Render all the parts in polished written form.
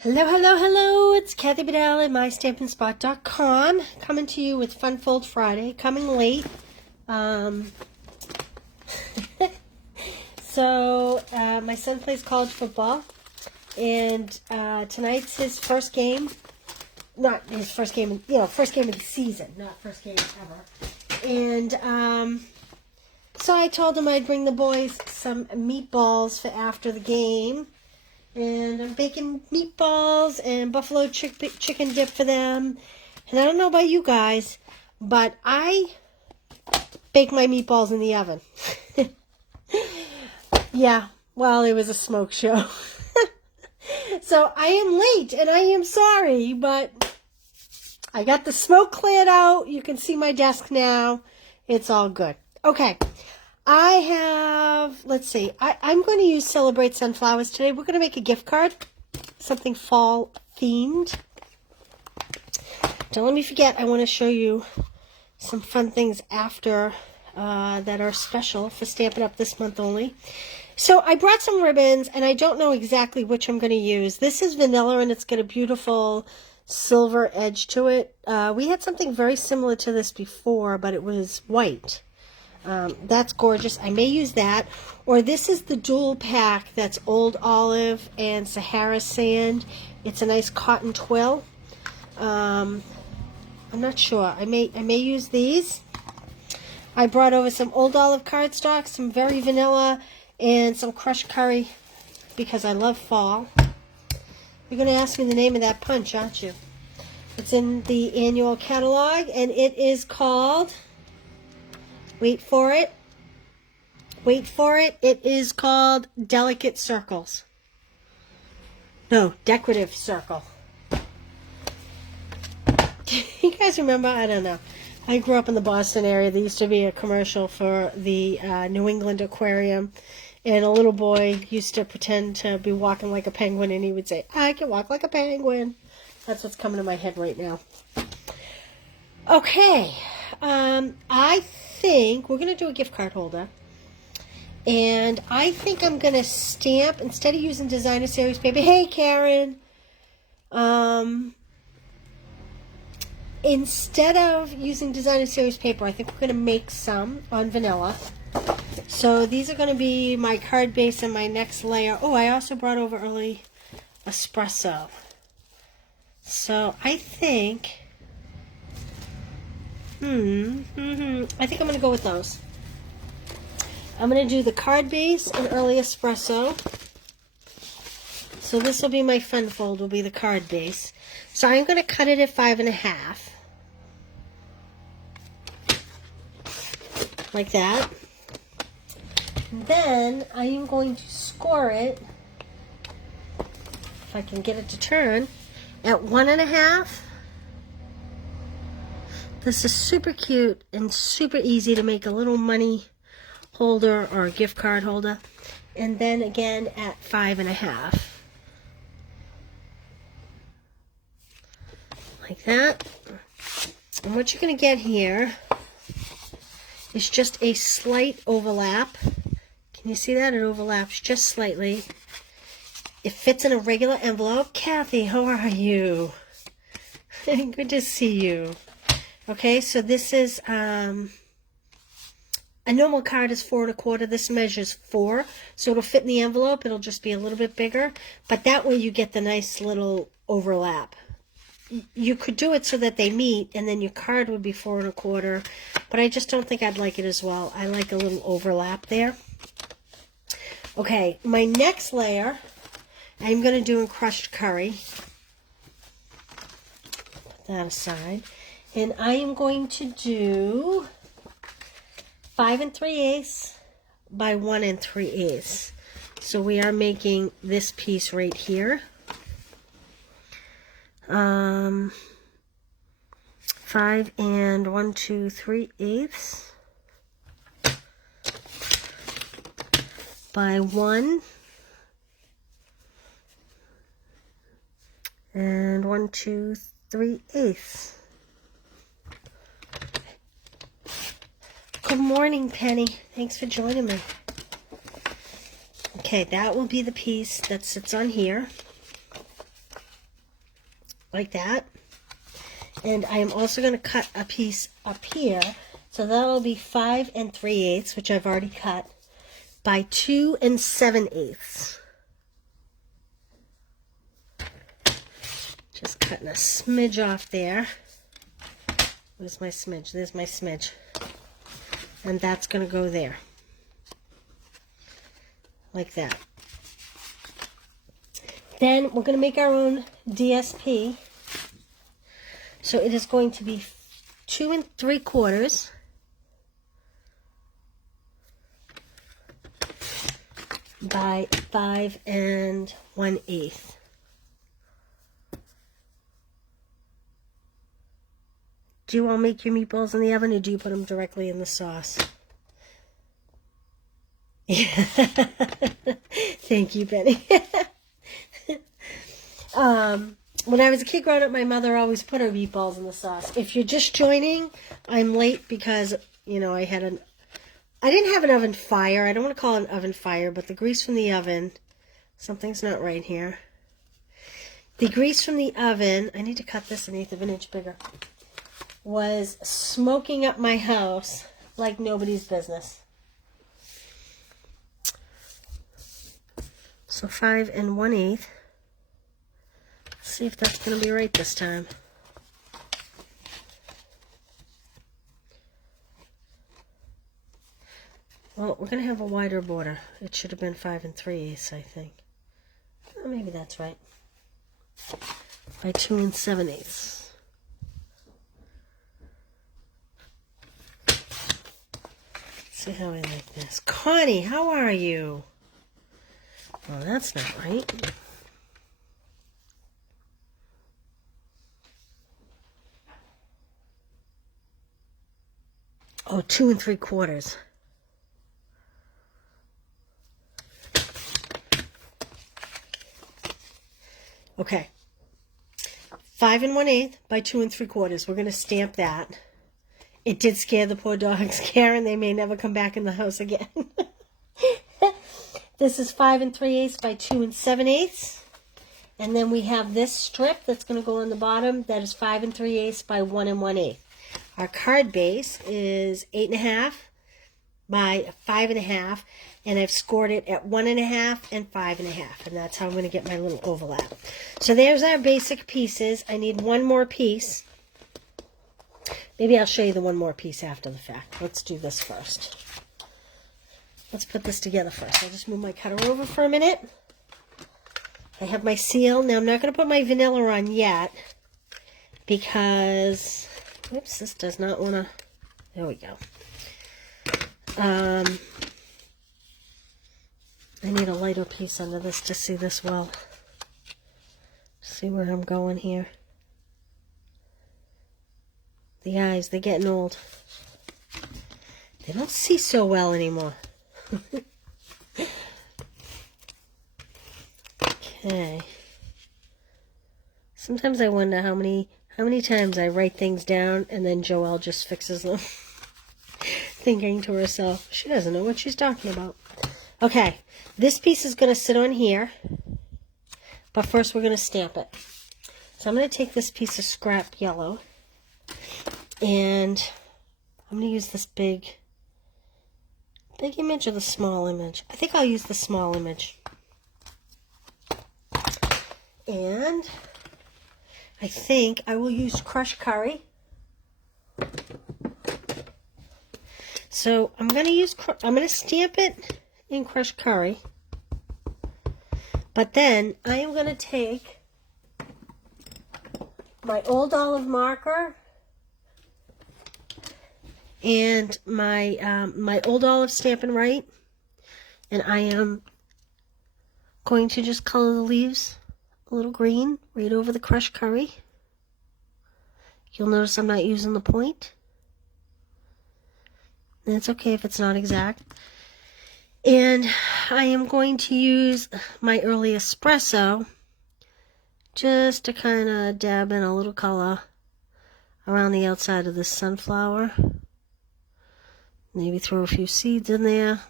Hello, hello, hello. It's Kathy Bedell at MyStampingSpot.com coming to you with Fun Fold Friday, coming late. My son plays college football, and tonight's his first game. Not his first game, first game of the season, not first game ever. And so I told him I'd bring the boys some meatballs for after the game. And I'm baking meatballs and buffalo chicken dip for them. And I don't know about you guys, but I bake my meatballs in the oven. Yeah, well, it was a smoke show. So I am late, and I am sorry, but I got the smoke cleared out. You can see my desk now. It's all good. Okay. I have, let's see, I'm going to use Celebrate Sunflowers today. We're going to make a gift card, something fall themed. Don't let me forget, I want to show you some fun things after that are special for Stampin' Up! This month only. So I brought some ribbons, and I don't know exactly which I'm going to use. This is vanilla, and it's got a beautiful silver edge to it. We had something very similar to this before, but it was white. That's gorgeous. I may use that. Or this is the dual pack that's Old Olive and Sahara Sand. It's a nice cotton twill. I'm not sure. I may use these. I brought over some Old Olive cardstock, some very vanilla, and some crushed curry because I love fall. You're going to ask me the name of that punch, aren't you? It's in the annual catalog, and it is called... Wait for it. Wait for it. It is called Delicate Circles. No, Decorative Circle. You guys remember? I don't know. I grew up in the Boston area. There used to be a commercial for the New England Aquarium. And a little boy used to pretend to be walking like a penguin. And he would say, I can walk like a penguin. That's what's coming to my head right now. Okay. I think we're going to do a gift card holder, and I think I'm going to stamp, instead of using designer series paper, hey Karen, instead of using designer series paper, I think we're going to make some on vanilla. So these are going to be my card base and my next layer. Oh, I also brought over early espresso. So I think... I think I'm going to go with those. I'm going to do the card base and early espresso. So this will be my fun fold, will be the card base. So I'm going to cut it at 5.5. Like that. And then I am going to score it, if I can get it to turn, at 1.5. This is super cute and super easy to make a little money holder or a gift card holder. And then again at 5.5. Like that. And what you're going to get here is just a slight overlap. Can you see that? It overlaps just slightly. It fits in a regular envelope. Kathy, how are you? Good to see you. Okay, so this is, a normal card is 4 1/4. This measures 4, so it'll fit in the envelope. It'll just be a little bit bigger, but that way you get the nice little overlap. You could do it so that they meet, and then your card would be 4 1/4, but I just don't think I'd like it as well. I like a little overlap there. Okay, my next layer, I'm going to do in crushed curry. Put that aside. And I am going to do 5 3/8 by 1 3/8. So we are making this piece right here. 5 1 2 3/8 by 1 and 1 2 3/8. Good morning, Penny. Thanks for joining me. Okay, that will be the piece that sits on here. like that. And I am also going to cut a piece up here. So that'll be 5 3/8, which I've already cut, by 2 7/8. Just cutting a smidge off there. Where's my smidge? There's my smidge. And that's going to go there. Like that. Then we're going to make our own DSP. So it is going to be 2 3/4 by 5 1/8. Do you all make your meatballs in the oven, or do you put them directly in the sauce? Yeah. Thank you, Benny. When I was a kid growing up, my mother always put her meatballs in the sauce. If you're just joining, I'm late because, you know, I didn't have an oven fire. I don't want to call it an oven fire, but the grease from the oven, something's not right here. The grease from the oven, I need to cut this 1/8 of an inch bigger, was smoking up my house like nobody's business. So 5 1/8. Let's see if that's going to be right this time. Well, we're going to have a wider border. It should have been 5 3/8, I think. Oh, maybe that's right. By 2 7/8. See how I like this. Connie, how are you? Well, that's not right. Oh, 2 3/4. Okay. 5 1/8 by 2 3/4. We're going to stamp that. It did scare the poor dogs, Karen. They may never come back in the house again. This is 5 3/8 by 2 7/8. And then we have this strip that's going to go on the bottom. That is 5 3/8 by 1 1/8. Our card base is 8 1/2 by 5 1/2. And I've scored it at 1 1/2 and 5 1/2. And that's how I'm going to get my little overlap. So there's our basic pieces. I need one more piece. Maybe I'll show you the one more piece after the fact. Let's do this first. Let's put this together first. I'll just move my cutter over for a minute. I have my seal. Now I'm not going to put my vanilla on yet because, oops, this does not want to, there we go. I need a lighter piece under this to see this well. See where I'm going here. The eyes, they're getting old. They don't see so well anymore. Okay. Sometimes I wonder how many times I write things down and then Joelle just fixes them. Thinking to herself, she doesn't know what she's talking about. Okay, this piece is going to sit on here. But first we're going to stamp it. So I'm going to take this piece of scrap yellow. And I'm going to use this big image or the small image. I think I'll use the small image. And I think I will use crushed curry. So I'm going to stamp it in crushed curry. But then I am going to take my old olive marker and my old olive Stampin' Right, and I am going to just color the leaves a little green right over the crushed curry. You'll notice I'm not using the point, and it's okay if it's not exact. And I am going to use my early espresso just to kind of dab in a little color around the outside of this sunflower. Maybe throw a few seeds in there,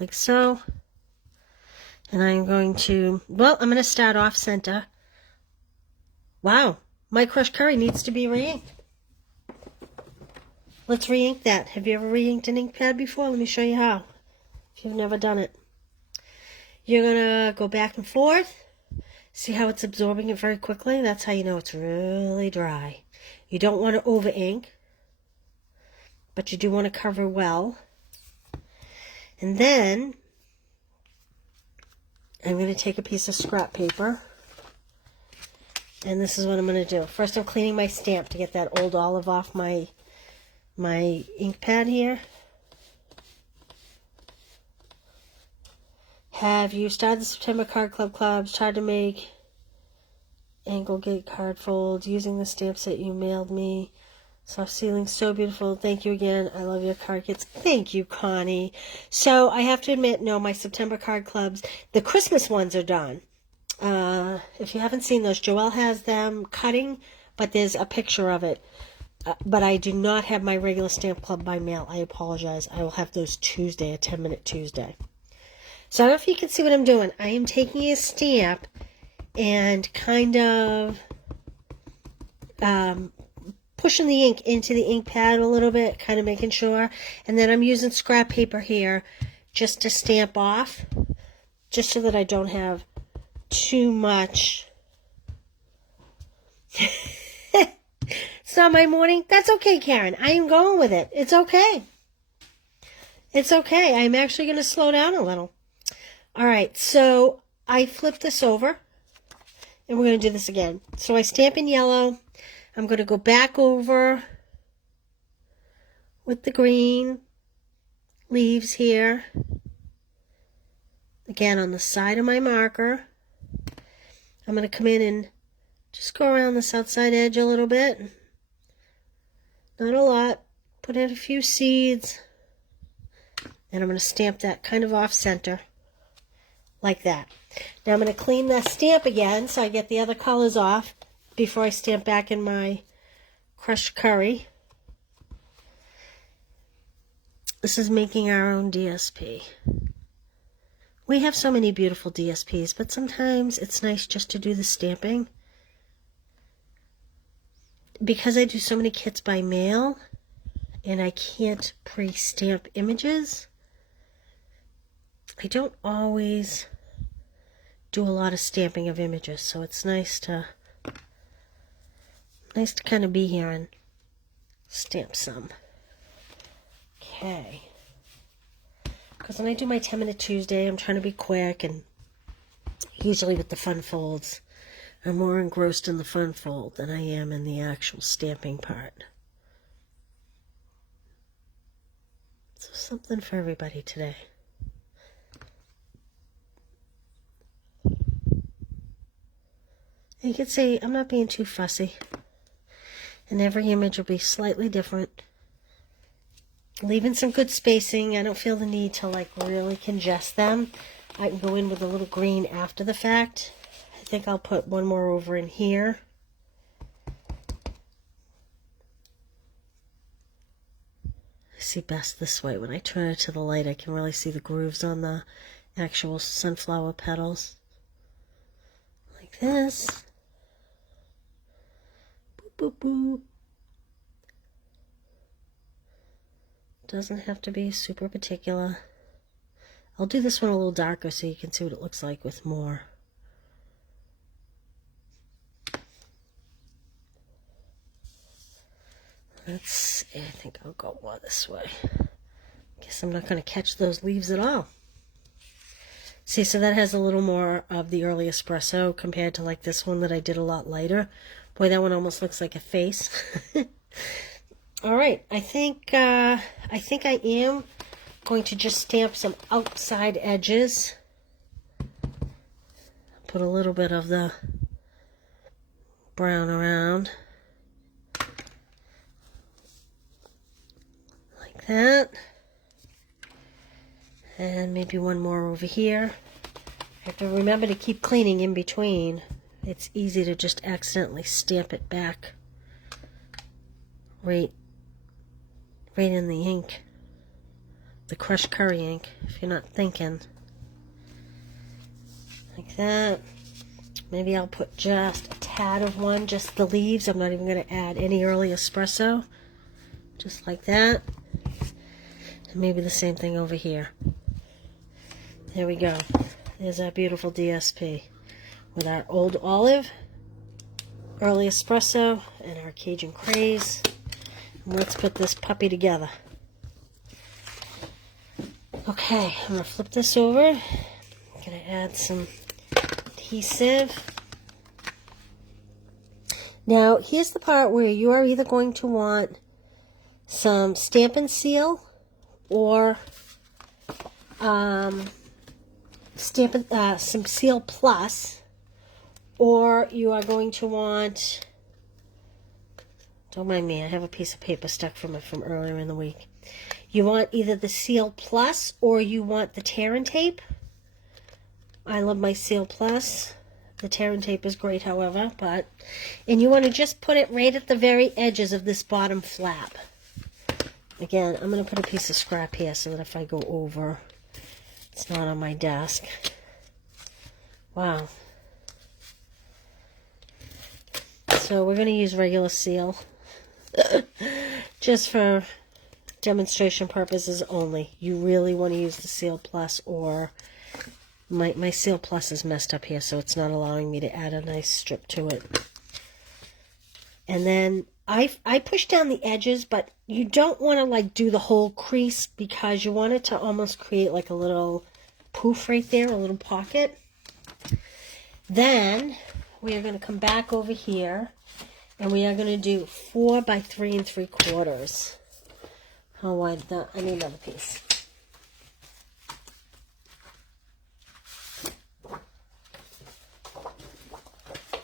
like so. And I'm going to, well, I'm going to start off center Wow, my crushed curry needs to be re-inked. Let's re-ink that. Have you ever re-inked an ink pad before? Let me show you how, if you've never done it. You're going to go back and forth. See how it's absorbing it very quickly? That's how you know it's really dry. You don't want to over-ink, but you do want to cover well. And then I'm going to take a piece of scrap paper, and this is what I'm going to do. First, I'm cleaning my stamp to get that old olive off my ink pad here. Have you started the September Card Club clubs? Tried to make angle gate card folds using the stamp set you mailed me. Soft ceiling, so beautiful. Thank you again. I love your card kits. Thank you, Connie. So I have to admit, no, my September card clubs, the Christmas ones are done. If you haven't seen those, Joelle has them cutting, but there's a picture of it. But I do not have my regular stamp club by mail. I apologize. I will have those Tuesday, a 10-minute Tuesday. So I don't know if you can see what I'm doing. I am taking a stamp and kind of pushing the ink into the ink pad a little bit, kind of making sure. And then I'm using scrap paper here just to stamp off, just so that I don't have too much. It's not my morning. That's okay, Karen. I am going with it. It's okay. It's okay. I'm actually going to slow down a little. All right, so I flip this over, and we're going to do this again. So I stamp in yellow. I'm going to go back over with the green leaves here. Again, on the side of my marker. I'm going to come in and just go around this outside edge a little bit. Not a lot. Put in a few seeds. And I'm going to stamp that kind of off center. Like that. Now I'm going to clean that stamp again so I get the other colors off before I stamp back in my crushed curry. This is making our own DSP. We have so many beautiful DSPs, but sometimes it's nice just to do the stamping. Because I do so many kits by mail and I can't pre-stamp images, I don't always do a lot of stamping of images, so it's nice to kind of be here and stamp some. Okay. Because when I do my 10-minute Tuesday, I'm trying to be quick, and usually with the fun folds, I'm more engrossed in the fun fold than I am in the actual stamping part. So something for everybody today. You can see I'm not being too fussy. And every image will be slightly different. Leaving some good spacing. I don't feel the need to like really congest them. I can go in with a little green after the fact. I think I'll put one more over in here. I see best this way. When I turn it to the light, I can really see the grooves on the actual sunflower petals. Like this. Boop, boop, boop. Doesn't have to be super particular. I'll do this one a little darker so you can see what it looks like with more. Let's see, I think I'll go more this way. Guess I'm not going to catch those leaves at all. See, so that has a little more of the early espresso compared to like this one that I did a lot lighter. Boy, that one almost looks like a face. All right, I think I am going to just stamp some outside edges. Put a little bit of the brown around. Like that. And maybe one more over here. I have to remember to keep cleaning in between. It's easy to just accidentally stamp it back right in the ink, the crushed curry ink, if you're not thinking. Like that. Maybe I'll put just a pad of one, just the leaves. I'm not even going to add any early espresso. Just like that. And maybe the same thing over here. There we go. There's our beautiful DSP with our old olive, early espresso, and our Cajun craze. And let's put this puppy together. Okay, I'm going to flip this over. I'm going to add some adhesive. Now, here's the part where you are either going to want some Stamp and Seal or some Seal Plus, or you are going to want, don't mind me, I have a piece of paper stuck from it from earlier in the week. You want either the Seal Plus or you want the tear and tape. I love my Seal Plus. The tear and tape is great, however, and you want to just put it right at the very edges of this bottom flap. Again, I'm going to put a piece of scrap here so that if I go over, it's not on my desk. Wow. So we're going to use regular seal. Just for demonstration purposes only. You really want to use the Seal Plus, or my Seal Plus is messed up here, so it's not allowing me to add a nice strip to it. And then I push down the edges, but you don't want to like do the whole crease, because you want it to almost create like a little poof right there, a little pocket. Then we are going to come back over here, and we are going to do 4 by 3 3/4. Oh, why not? I need another piece.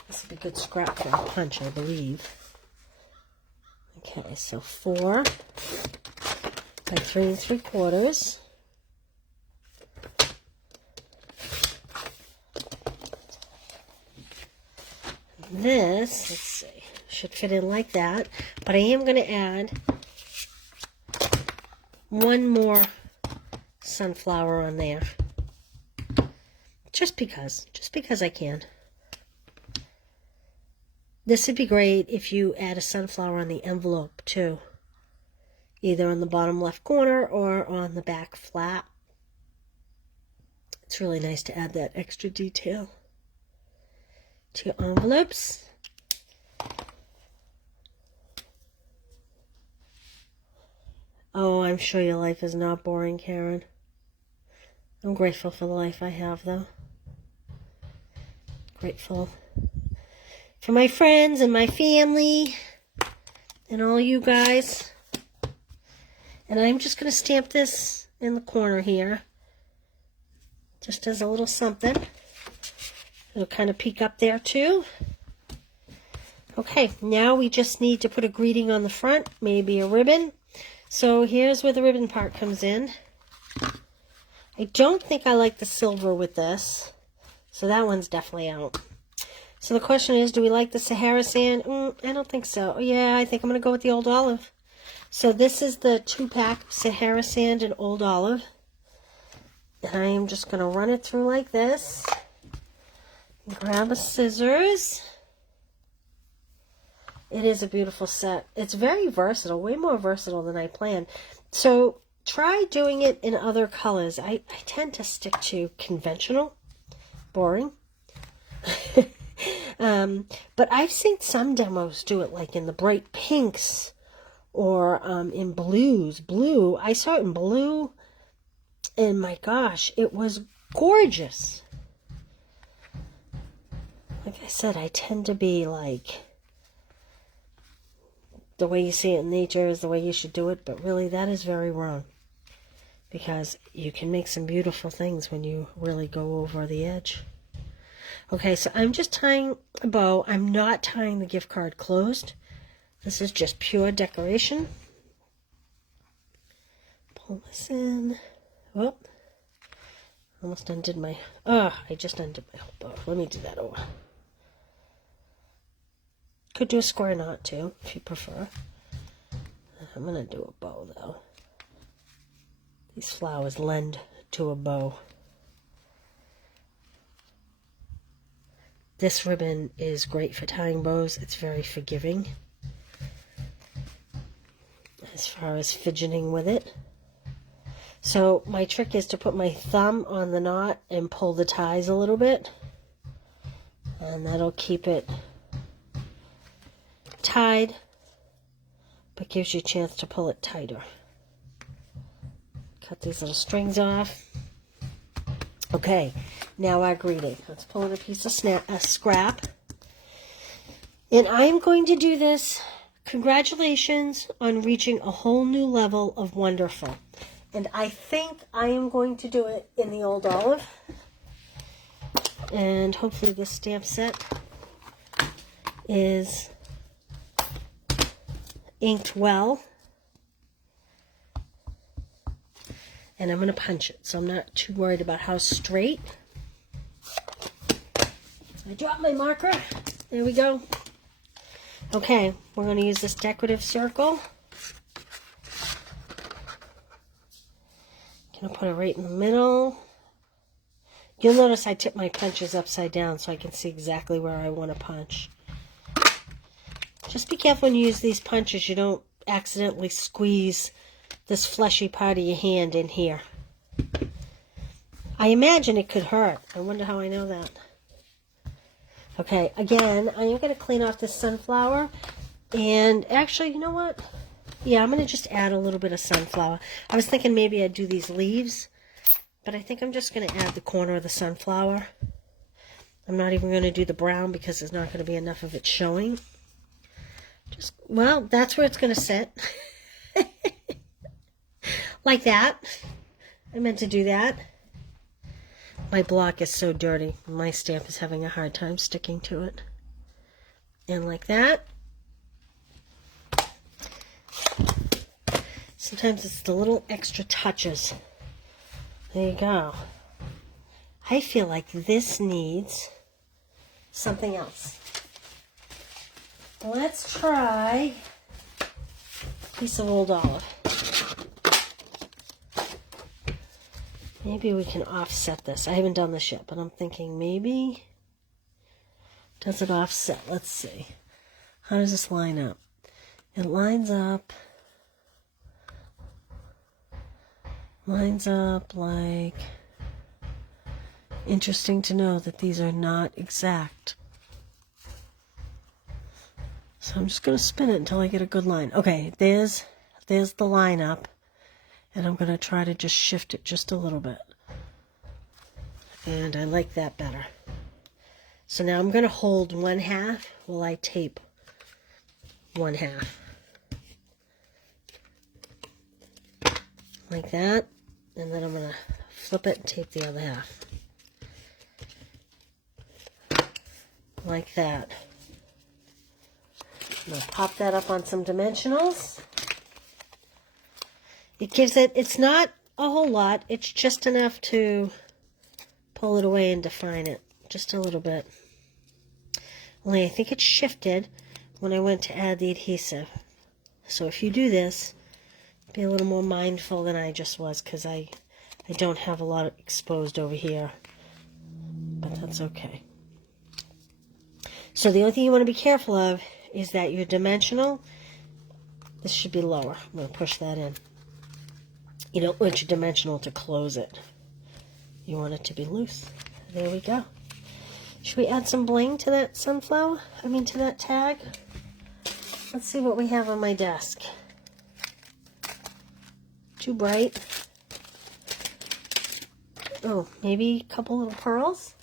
This would be good scrap for a punch, I believe. Okay, so 4 by 3 3/4. This, let's see, should fit in like that, but I am going to add one more sunflower on there. Just because I can. This would be great if you add a sunflower on the envelope too. Either on the bottom left corner or on the back flap. It's really nice to add that extra detail to your envelopes. Oh, I'm sure your life is not boring, Karen. I'm grateful for the life I have, though. Grateful for my friends and my family and all you guys. And I'm just going to stamp this in the corner here, just as a little something. It'll kind of peek up there too. Okay, now we just need to put a greeting on the front, maybe a ribbon. So here's where the ribbon part comes in. I don't think I like the silver with this, so that one's definitely out. So the question is, do we like the Sahara sand? I don't think so. Yeah, I think I'm going to go with the old olive. So this is the 2-pack Sahara sand and old olive. And I am just going to run it through like this. Grab a scissors. It is a beautiful set. It's very versatile, way more versatile than I planned. So try doing it in other colors. I tend to stick to conventional, boring. But I've seen some demos do it like in the bright pinks or in blues. Blue, I saw it in blue, and my gosh, it was gorgeous. Like I said, I tend to be like, the way you see it in nature is the way you should do it, but really that is very wrong. Because you can make some beautiful things when you really go over the edge. Okay, so I'm just tying a bow. I'm not tying the gift card closed. This is just pure decoration. Pull this in. Whoop. Almost undid my, I just undid my whole bow. Let me do that over. Could do a square knot too, if you prefer. I'm going to do a bow though. These flowers lend to a bow. This ribbon is great for tying bows. It's very forgiving as far as fidgeting with it. So my trick is to put my thumb on the knot and pull the ties a little bit, and that'll keep it tied, but gives you a chance to pull it tighter. Cut these little strings off. Okay, now our greeting. Let's pull in a piece of scrap. And I am going to do this. Congratulations on reaching a whole new level of wonderful. And I think I am going to do it in the old olive. And hopefully this stamp set is inked well. And I'm going to punch it, so I'm not too worried about how straight. I dropped my marker. There we go. Okay, we're going to use this decorative circle. Going to put it right in the middle. You'll notice I tip my punches upside down so I can see exactly where I want to punch. Just be careful when you use these punches, you don't accidentally squeeze this fleshy part of your hand in here. I imagine it could hurt. I wonder how I know that. Okay, again, I am going to clean off this sunflower. And actually, you know what? Yeah, I'm going to just add a little bit of sunflower. I was thinking maybe I'd do these leaves, but I think I'm just going to add the corner of the sunflower. I'm not even going to do the brown because there's not going to be enough of it showing. Well, that's where it's going to sit. Like that. I meant to do that. My block is so dirty. My stamp is having a hard time sticking to it. And like that. Sometimes it's the little extra touches. There you go. I feel like this needs something else. Let's try a piece of old olive. Maybe we can offset this. I haven't done this yet, but I'm thinking maybe, does it offset? Let's see. How does this line up? It lines up like, interesting to know that these are not exact. So I'm just going to spin it until I get a good line. Okay, there's the line up. And I'm going to try to just shift it just a little bit. And I like that better. So now I'm going to hold 1/2 while I tape 1/2. Like that. And then I'm going to flip it and tape the other half. Like that. I'm going to pop that up on some dimensionals. It gives it, it's not a whole lot, it's just enough to pull it away and define it, just a little bit. Only I think it shifted when I went to add the adhesive. So if you do this, be a little more mindful than I just was, because I don't have a lot exposed over here, but that's okay. So the only thing you want to be careful of is that your dimensional, this should be lower. I'm going to push that in. You don't want your dimensional to close it. You want it to be loose. There we go. Should we add some bling to that sunflower? To that tag? Let's see what we have on my desk. Too bright. Oh, maybe a couple little pearls?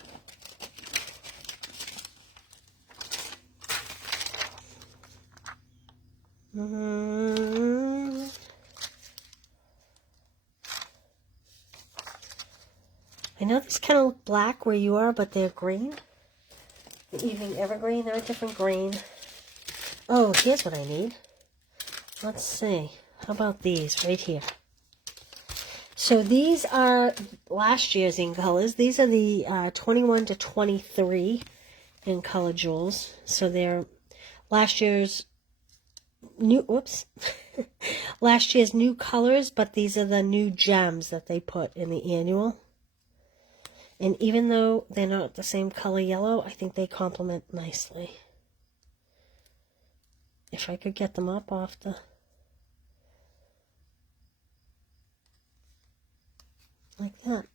I know these kind of look black where you are, but they're green. The evening evergreen, they're a different green. Oh, here's what I need. Let's see. How about these right here? So these are last year's in colors. These are the 21 to 23 in color jewels. So they're last year's new, last year's new colors, but these are the new gems that they put in the annual. And even though they're not the same color yellow, I think they complement nicely. If I could get them up off the... like that.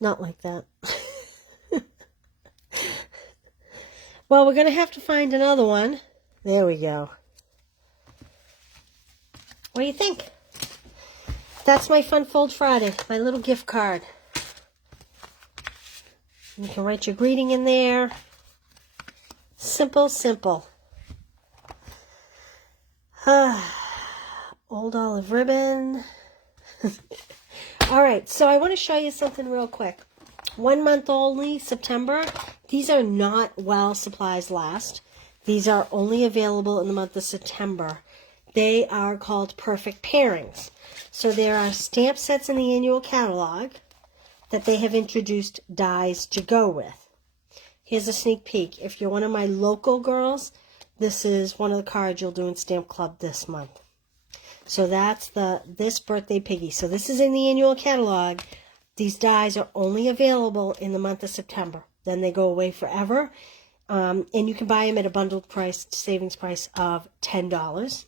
Not like that. Well, we're going to have to find another one. There we go. What do you think? That's my Fun Fold Friday, my little gift card. You can write your greeting in there. Simple, simple. Old olive ribbon. All right, so I want to show you something real quick. 1 month only, September. These are not while supplies last. These are only available in the month of September. They are called Perfect Pairings. So there are stamp sets in the annual catalog that they have introduced dies to go with. Here's a sneak peek. If you're one of my local girls, this is one of the cards you'll do in Stamp Club this month. So that's this birthday piggy. So this is in the annual catalog. These dies are only available in the month of September. Then they go away forever. And you can buy them at a bundled price, savings price of $10.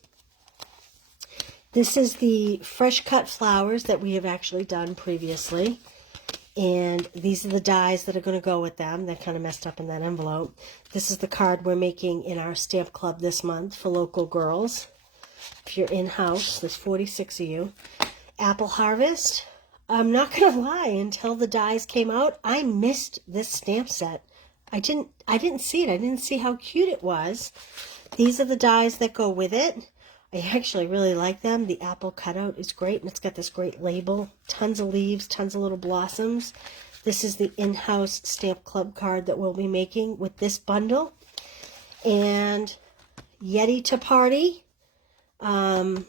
This is the fresh cut flowers that we have actually done previously. And these are the dies that are going to go with them. They're kind of messed up in that envelope. This is the card we're making in our Stamp Club this month for local girls. If you're in-house, there's 46 of you. Apple Harvest. I'm not going to lie, until the dies came out, I missed this stamp set. I didn't see it. I didn't see how cute it was. These are the dies that go with it. I actually really like them. The apple cutout is great, and it's got this great label. Tons of leaves, tons of little blossoms. This is the in-house Stamp Club card that we'll be making with this bundle. And Yeti to Party. That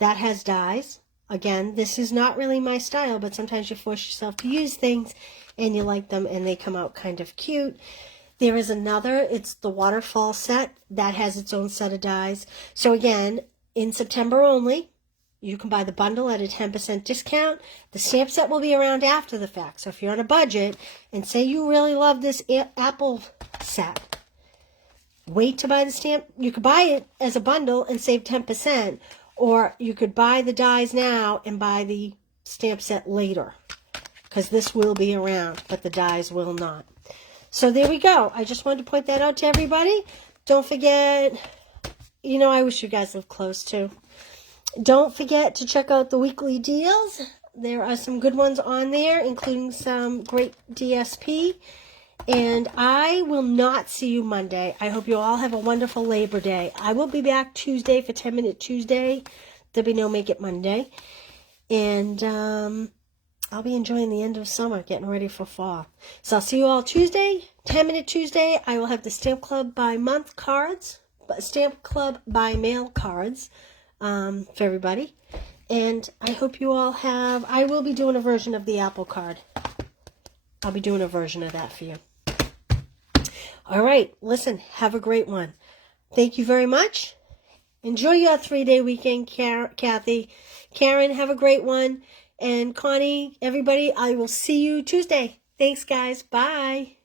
has dies. Again, this is not really my style, but sometimes you force yourself to use things and you like them and they come out kind of cute. There is another, it's the waterfall set that has its own set of dies. So again, in September only, you can buy the bundle at a 10% discount. The stamp set will be around after the fact. So if you're on a budget and say you really love this apple set, wait to buy the stamp. You could buy it as a bundle and save 10%, or you could buy the dies now and buy the stamp set later, because this will be around, but the dies will not. So there we go. I just wanted to point that out to everybody. Don't forget, I wish you guys lived close too. Don't forget to check out the weekly deals. There are some good ones on there, including some great DSP. And I will not see you Monday. I hope you all have a wonderful Labor Day. I will be back Tuesday for 10-Minute Tuesday. There'll be no Make It Monday. And I'll be enjoying the end of summer, getting ready for fall. So I'll see you all Tuesday, 10-Minute Tuesday. I will have the Stamp Club by month cards, Stamp Club by mail cards for everybody. And I hope you all have, I will be doing a version of the Apple card. I'll be doing a version of that for you. All right, listen, have a great one. Thank you very much. Enjoy your 3-day weekend, Kathy. Karen, have a great one. And Connie, everybody, I will see you Tuesday. Thanks, guys. Bye.